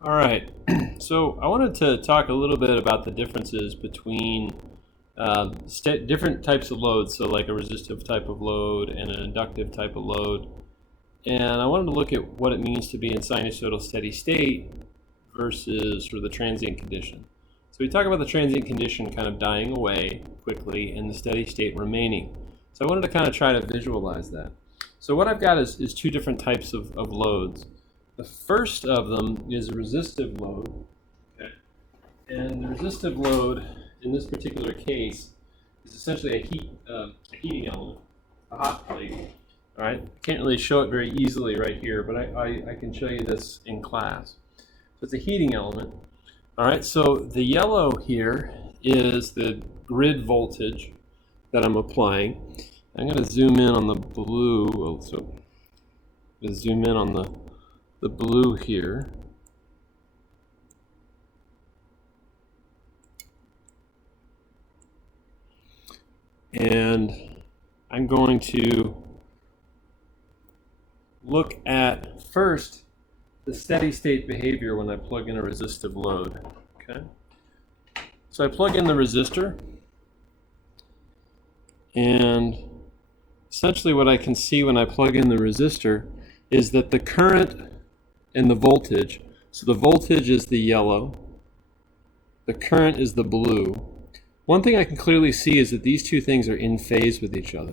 All right, so I wanted to talk a little bit about the differences between different types of loads, so like a resistive type of load and an inductive type of load. And I wanted to look at what it means to be in sinusoidal steady state versus sort of the transient condition. So we talk about the transient condition kind of dying away quickly and the steady state remaining. So I wanted to kind of try to visualize that. So what I've got is two different types of loads. The first of them is a resistive load. Okay. And the resistive load in this particular case is essentially a heating element, a hot plate. All right. Can't really show it very easily right here, but I can show you this in class. So it's a heating element. All right. So the yellow here is the grid voltage that I'm applying. I'm going to zoom in on the blue. So I'm going to zoom in on the blue here. And I'm going to look at first the steady state behavior when I plug in a resistive load. Okay. So I plug in the resistor, and essentially what I can see when I plug in the resistor is that the current and the voltage, so the voltage is the yellow, the current is the blue. One thing I can clearly see is that these two things are in phase with each other,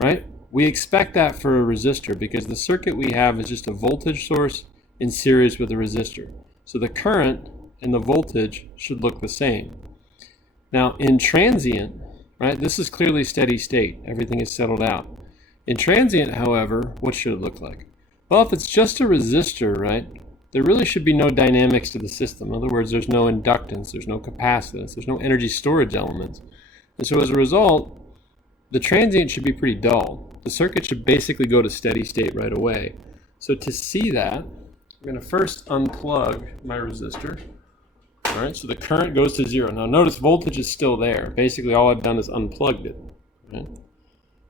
right? We expect that for a resistor because the circuit we have is just a voltage source in series with a resistor. So the current and the voltage should look the same. Now in transient, right, this is clearly steady state. Everything is settled out. In transient, however, what should it look like? Well, if it's just a resistor, right, there really should be no dynamics to the system. In other words, there's no inductance, there's no capacitance, there's no energy storage elements. And so as a result, the transient should be pretty dull. The circuit should basically go to steady state right away. So to see that, I'm going to first unplug my resistor. All right, so the current goes to 0. Now notice voltage is still there. Basically all I've done is unplugged it. Right?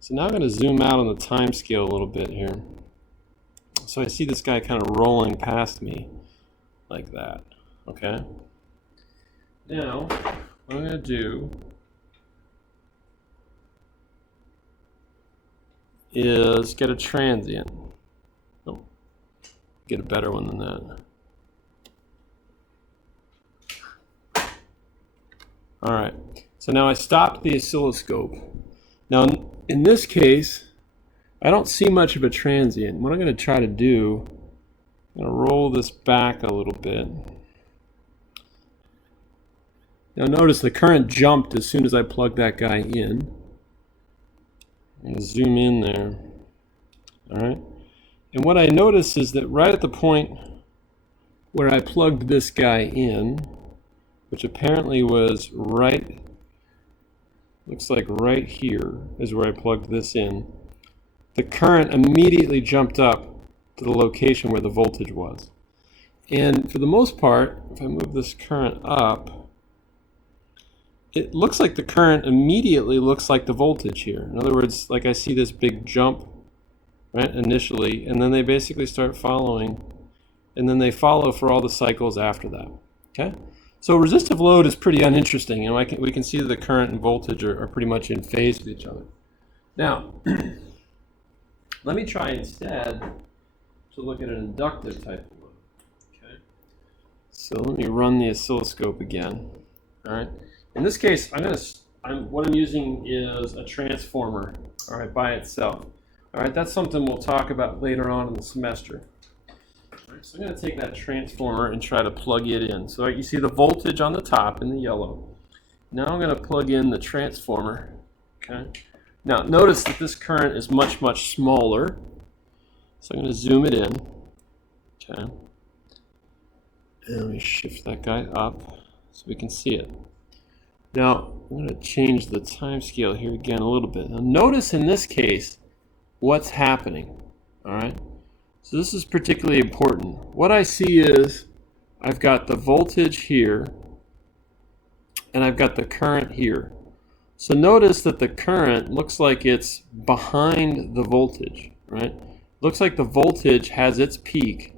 So now I'm going to zoom out on the time scale a little bit here. So I see this guy kind of rolling past me like that, okay? Now, what I'm going to do is get a transient. Oh, get a better one than that. All right, so now I stopped the oscilloscope. Now, in this case, I don't see much of a transient. What I'm going to try to do, I'm going to roll this back a little bit. Now notice the current jumped as soon as I plugged that guy in. I'm going to zoom in there. All right. And what I notice is that right at the point where I plugged this guy in, which apparently was right, looks like right here is where I plugged this in, the current immediately jumped up to the location where the voltage was. And for the most part, if I move this current up, it looks like the current immediately looks like the voltage here. In other words, like I see this big jump, right, initially, and then they basically start following, and then they follow for all the cycles after that. Okay? So resistive load is pretty uninteresting. You know, we can see that the current and voltage are pretty much in phase with each other. Now, let me try instead to look at an inductive type of load. Okay. So let me run the oscilloscope again. All right. In this case, what I'm using is a transformer. All right, by itself. All right, that's something we'll talk about later on in the semester. All right, so I'm going to take that transformer and try to plug it in. So you see the voltage on the top in the yellow. Now I'm going to plug in the transformer. Okay. Now, notice that this current is much, much smaller. So I'm going to zoom it in. Okay. And let me shift that guy up so we can see it. Now, I'm going to change the time scale here again a little bit. Now, notice in this case what's happening. All right. So this is particularly important. What I see is I've got the voltage here, and I've got the current here. So notice that the current looks like it's behind the voltage, right? Looks like the voltage has its peak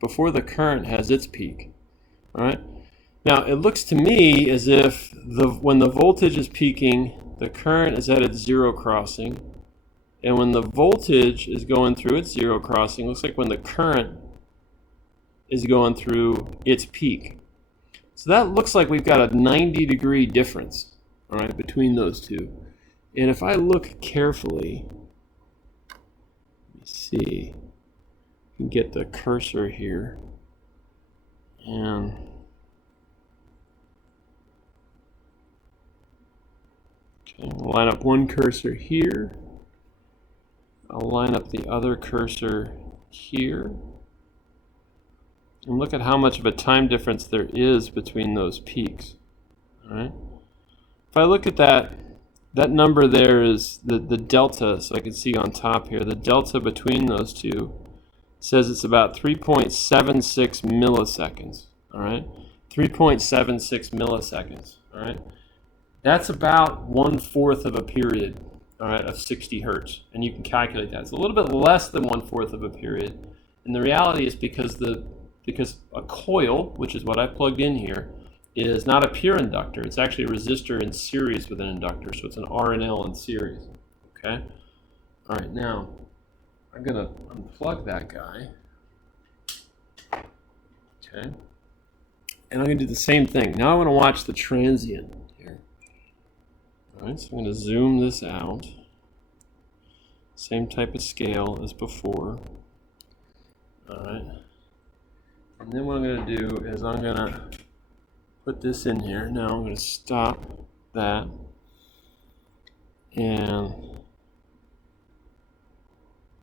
before the current has its peak. All right. Now it looks to me as if when the voltage is peaking, the current is at its zero crossing, and when the voltage is going through its zero crossing, it looks like when the current is going through its peak. So that looks like we've got a 90-degree difference, all right, between those two. And if I look carefully, let me see, I can get the cursor here, and okay, I'll line up one cursor here. I'll line up the other cursor here. And look at how much of a time difference there is between those peaks. All right. If I look at that number there is the delta, so I can see on top here, the delta between those two says it's about 3.76 milliseconds. All right. 3.76 milliseconds. All right. That's about 1/4 of a period, all right, of 60 hertz. And you can calculate that. It's a little bit less than 1/4 of a period. And the reality is because a coil, which is what I plugged in here, is not a pure inductor. It's actually a resistor in series with an inductor. So it's an R and L in series. Okay? All right, now I'm going to unplug that guy. Okay? And I'm going to do the same thing. Now I want to watch the transient here. All right, so I'm going to zoom this out. Same type of scale as before. All right. And then what I'm going to do is I'm going to put this in here. Now I'm going to stop that and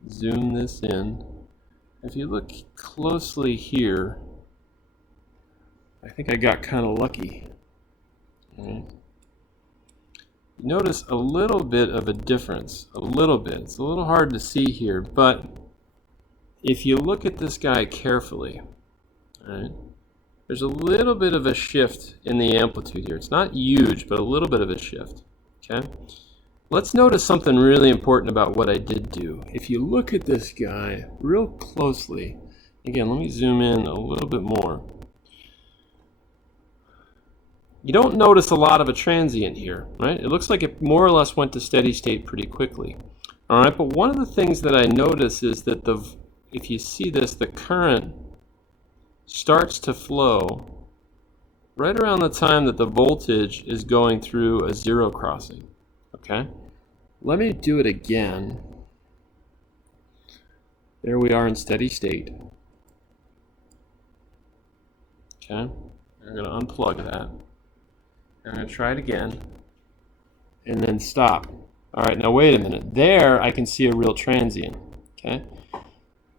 zoom this in. If you look closely here, I think I got kind of lucky. All right. Notice a little bit of a difference, a little bit. It's a little hard to see here, but if you look at this guy carefully, right, there's a little bit of a shift in the amplitude here. It's not huge, but a little bit of a shift. Okay. Let's notice something really important about what I did do. If you look at this guy real closely, again, let me zoom in a little bit more. You don't notice a lot of a transient here, right? It looks like it more or less went to steady state pretty quickly. All right, but one of the things that I notice is that if you see this, the current starts to flow right around the time that the voltage is going through a zero crossing. Okay, let me do it again. There we are in steady state. Okay, I'm going to unplug that. I'm going to try it again and then stop. All right, now wait a minute. There I can see a real transient. Okay,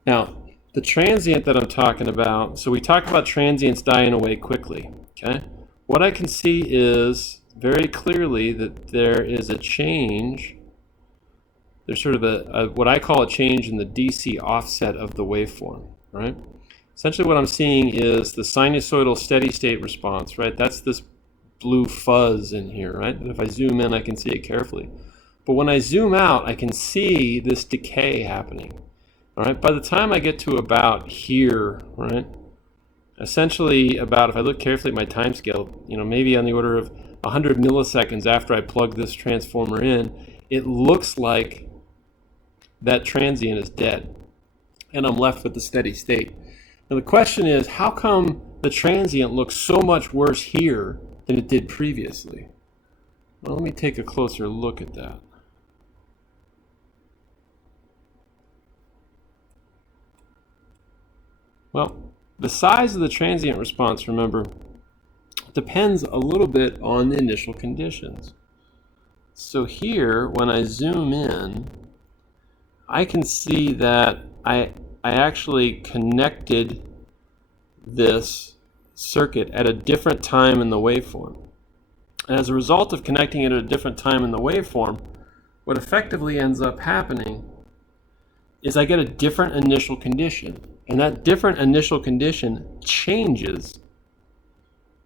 now the transient that I'm talking about, so we talk about transients dying away quickly. Okay, what I can see is very clearly that there is a change. There's sort of a what I call a change in the DC offset of the waveform, right? Essentially what I'm seeing is the sinusoidal steady state response, right? That's this blue fuzz in here, right? And if I zoom in, I can see it carefully. But when I zoom out, I can see this decay happening, all right? By the time I get to about here, right, essentially about, if I look carefully at my time scale, maybe on the order of 100 milliseconds after I plug this transformer in, it looks like that transient is dead, and I'm left with the steady state. Now the question is, how come the transient looks so much worse here than it did previously? Well, let me take a closer look at that. Well, the size of the transient response, remember, depends a little bit on the initial conditions. So here, when I zoom in, I can see that I actually connected this circuit at a different time in the waveform. And as a result of connecting it at a different time in the waveform, what effectively ends up happening is I get a different initial condition. And that different initial condition changes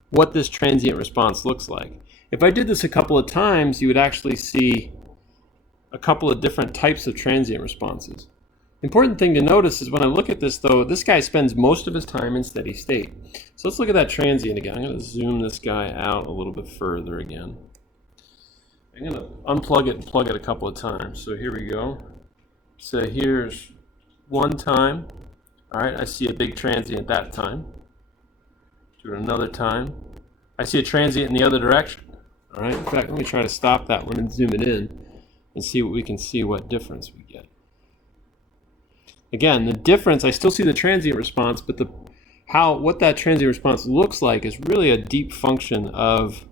what this transient response looks like. If I did this a couple of times, you would actually see a couple of different types of transient responses. Important thing to notice is when I look at this, though, this guy spends most of his time in steady state. So let's look at that transient again. I'm going to zoom this guy out a little bit further again. I'm going to unplug it and plug it a couple of times. So here we go. So here's one time. All right, I see a big transient that time. Do it another time. I see a transient in the other direction. All right, in fact, let me try to stop that one and zoom it in and see what we can see, what difference we get. Again, the difference, I still see the transient response, but what that transient response looks like is really a deep function of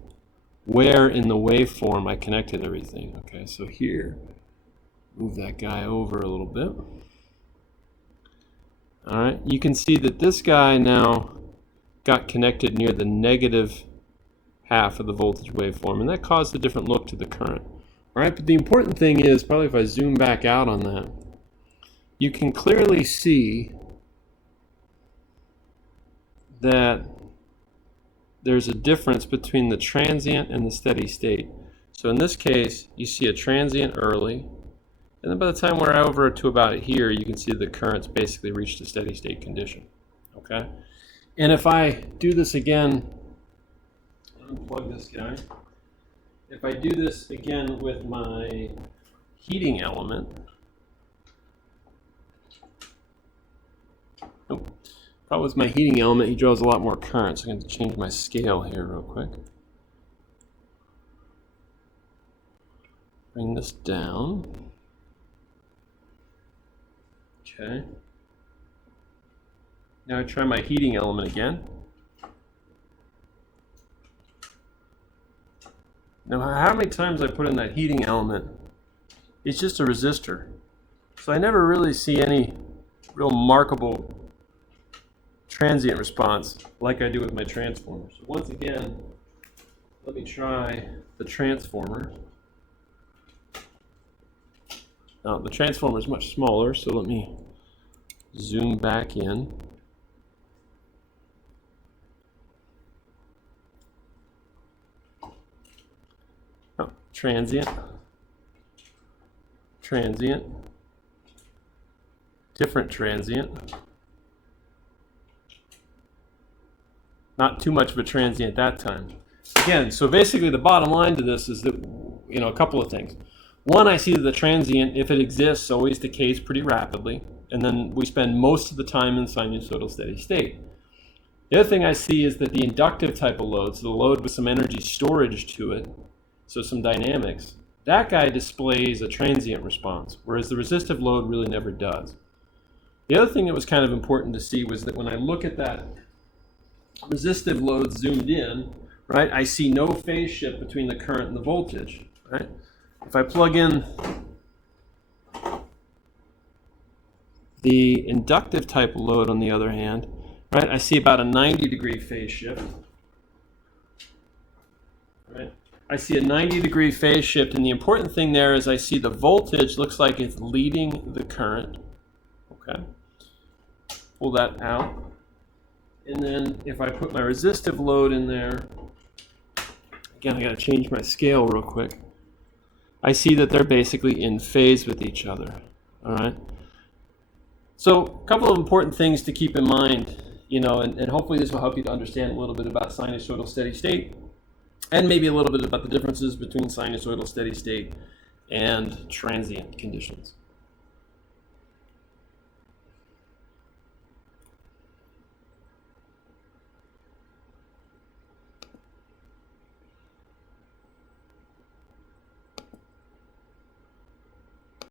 where in the waveform I connected everything. Okay, so here, move that guy over a little bit. All right, you can see that this guy now got connected near the negative half of the voltage waveform, and that caused a different look to the current. All right, but the important thing is, probably if I zoom back out on that, you can clearly see that there's a difference between the transient and the steady state. So in this case, you see a transient early, and then by the time we're over to about here, you can see the current's basically reached a steady state condition. Okay? And if I do this again, unplug this guy. If I do this again with my heating element, problem with my heating element, he draws a lot more current, so I'm going to change my scale here real quick. Bring this down. Okay. Now I try my heating element again. Now how many times I put in that heating element, it's just a resistor. So I never really see any real markable transient response like I do with my transformer. So once again, let me try the transformer. Now the transformer is much smaller, so let me zoom back in. Oh, transient, transient, different transient. Not too much of a transient that time. Again, so basically the bottom line to this is that, a couple of things. One, I see that the transient, if it exists, always decays pretty rapidly, and then we spend most of the time in sinusoidal steady state. The other thing I see is that the inductive type of load, so the load with some energy storage to it, so some dynamics, that guy displays a transient response, whereas the resistive load really never does. The other thing that was kind of important to see was that when I look at that resistive load zoomed in, right, I see no phase shift between the current and the voltage, right? If I plug in the inductive type of load on the other hand, right, I see about a 90-degree phase shift, right? I see a 90-degree phase shift, and the important thing there is I see the voltage looks like it's leading the current, okay? Pull that out. And then if I put my resistive load in there, again, I got to change my scale real quick. I see that they're basically in phase with each other. All right. So a couple of important things to keep in mind, and hopefully this will help you to understand a little bit about sinusoidal steady state, and maybe a little bit about the differences between sinusoidal steady state and transient conditions.